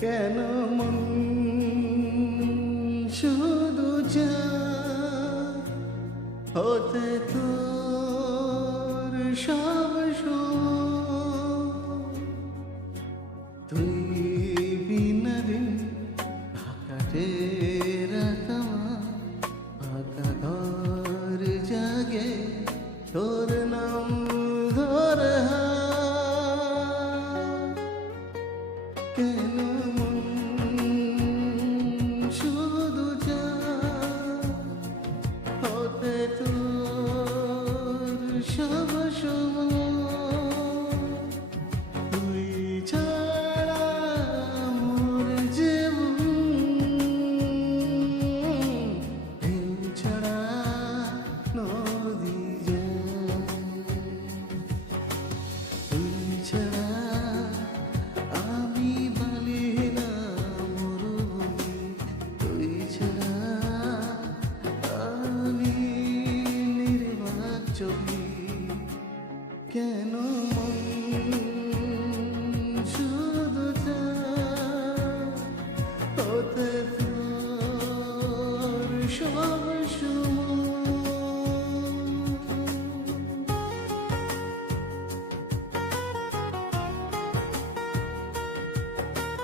কেন মন শুধু চায় হতে তোর সব তুই বিনা দিন কাটে রাত ফাঁকা ঘর জাগে তোর নাম ধরে কেন